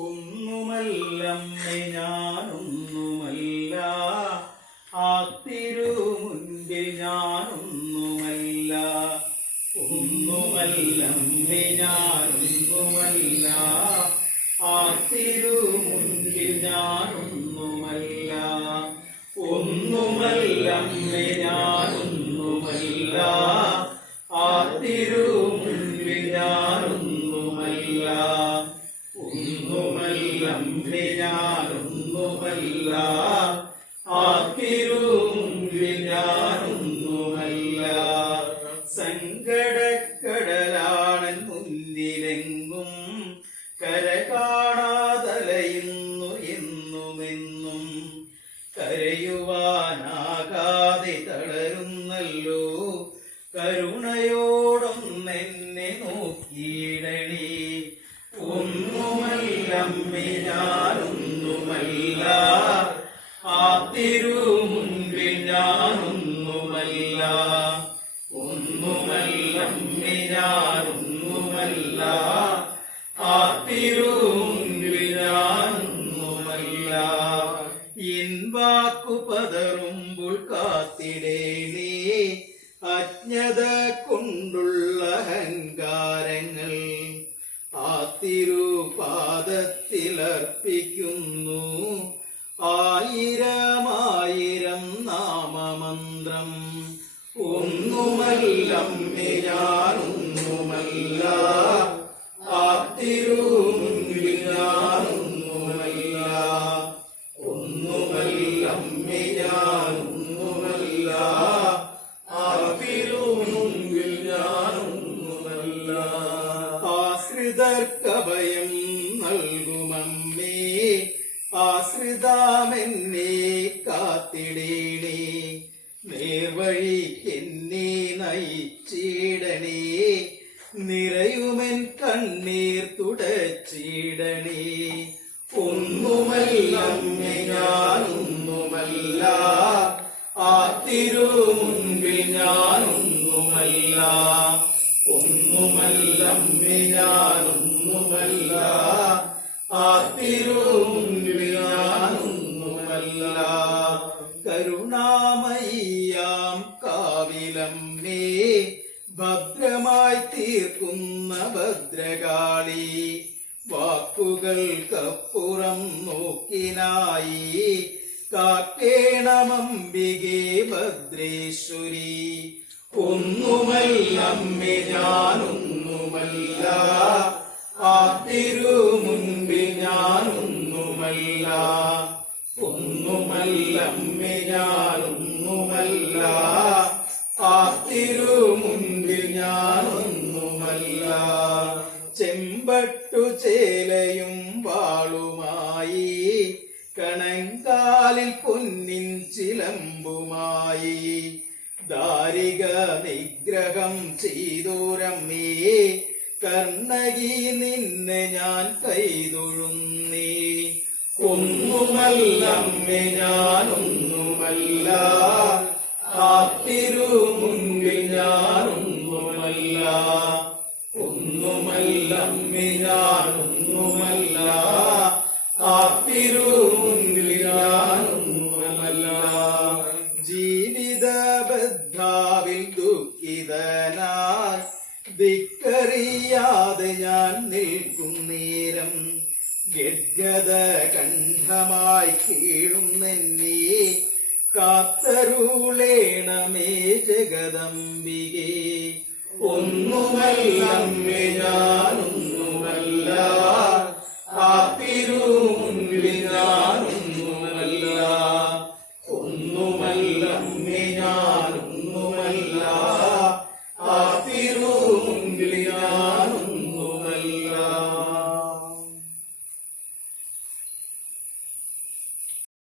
ഒന്നുമല്ലമ്മേ ഞാനൊന്നുമല്ല, ആ തിരുമുൻപിൽ ഞാനൊന്നുമല്ല. ഒന്നുമല്ലമ്മേ ഞാനൊന്നുമല്ല, ആ തിരുമുൻപിൽ ഞാനൊന്നുമല്ല. ഒന്നുമല്ലമ്മേ ഞാനൊന്നുമല്ല, ആ തിരുമുൻപിൽ ഞാനൊന്നുമല്ല. ഒന്നുമല്ലമ്മേ ഞാനൊന്നുമല്ല, ആ തിരുമുൻപിൽ ഞാനൊന്നുമല്ല. സങ്കടക്കടലാണൻ മുന്നിലെങ്ങും, കര കാണാതലയുന്നു എന്നുമെന്നും. കരയുവാനാകാതെ തളരുന്നല്ലോ, കരുണയോടൊന്നെന്നെ നോക്കിയിടണേ. ഒന്നുമല്ലമ്മേ ഞാനൊന്നുമല്ല, ആ തിരുമുൻപിൽ ഞാനൊന്നുമല്ല. ഒന്നുമല്ലമ്മേ ഞാനൊന്നുമല്ല, ആ തിരുമുൻപിൽ ഞാനൊന്നുമല്ല. എൻ വാക്കു പതറുമ്പോൾ കാത്തിടേണേ, അജ്ഞത കൊണ്ടുള്ള അഹങ്കാരങ്ങൾ ആ തിരുപാദത്തിലർപ്പിക്കുന്നു. ആയിരമായിരം നാമമന്ത്രം. ഒന്നുമല്ലമ്മേ ഞാനൊന്നുമല്ല, ആ തിരുമുൻപിൽ ഞാനൊന്നുമല്ല. ഒന്നുമല്ലമ്മേ ഞാനൊന്നുമല്ല, ആ തിരുമുൻപിൽ ഞാനൊന്നുമല്ല. ആശ്രിതർക്കഭയം നൽകുമമ്മേ, ആശ്രിതാമെന്നെ കാത്തിടേണേ. നേർവഴിക്കെന്നെ നയിച്ചിടണേ, നിറയുമെൻ കണ്ണീർ തുടച്ചിടണേ. ഒന്നുമല്ലമ്മേ ഞാനൊന്നുമല്ല, ആ തിരുമുൻപിൽ ഞാനൊന്നുമല്ല. ഒന്നുമല്ലമ്മേ ഞാനൊന്നുമല്ല, ആ തിരുമുൻപിൽ ഞാനൊന്നുമല്ല. കരുണാമയിയാം കാവിലമ്മേ, ഭദ്രമായി തീർക്കുന്ന ഭദ്രകാളി. വാക്കുകൾക്കപ്പുറം നോക്കിനായി കാക്കേണമംബികേ ഭദ്രേശ്വരി. ഒന്നുമല്ലമ്മേ ഞാനൊന്നുമല്ല, ആ തിരുമുൻപിൽ ഞാനൊന്നുമല്ല. ഒന്നുമല്ലമ്മേ ഞാനൊന്നുമല്ല, ആ തിരുമുൻപിൽ ഞാനൊന്നുമല്ല. ചെമ്പട്ടു ചേലയും വാളുമായി, കണങ്കാലിൽ പൊന്നിൻ ചിലമ്പുമായി, ദാരിക നിഗ്രഹം ചെയ്തോരമ്മേ, കർണകി നിന്നെ ഞാൻ കൈതൊഴുന്നേ. ഒന്നുമല്ലമ്മേ ഞാനൊന്നുമല്ല, ആ തിരുമുൻപിൽ ഞാനൊന്നുമല്ല. ഒന്നുമല്ലമ്മേ ഞാനൊന്നുമല്ല, ആ തിരുമുൻപിൽ ഞാനൊന്നുമല്ല. ജീവിതബദ്ധാവിൽ ദുഃഖിതനായി ദിക്കറിയാതെ ഞാൻ നിൽക്കും നേരം, ഗദ്ഗത കണ്ഠമായി കീഴുന്നെന്നെ കാത്തരുളേണമേ ജഗദംബികേ. ഒന്നുമല്ലമ്മേ ഞാൻ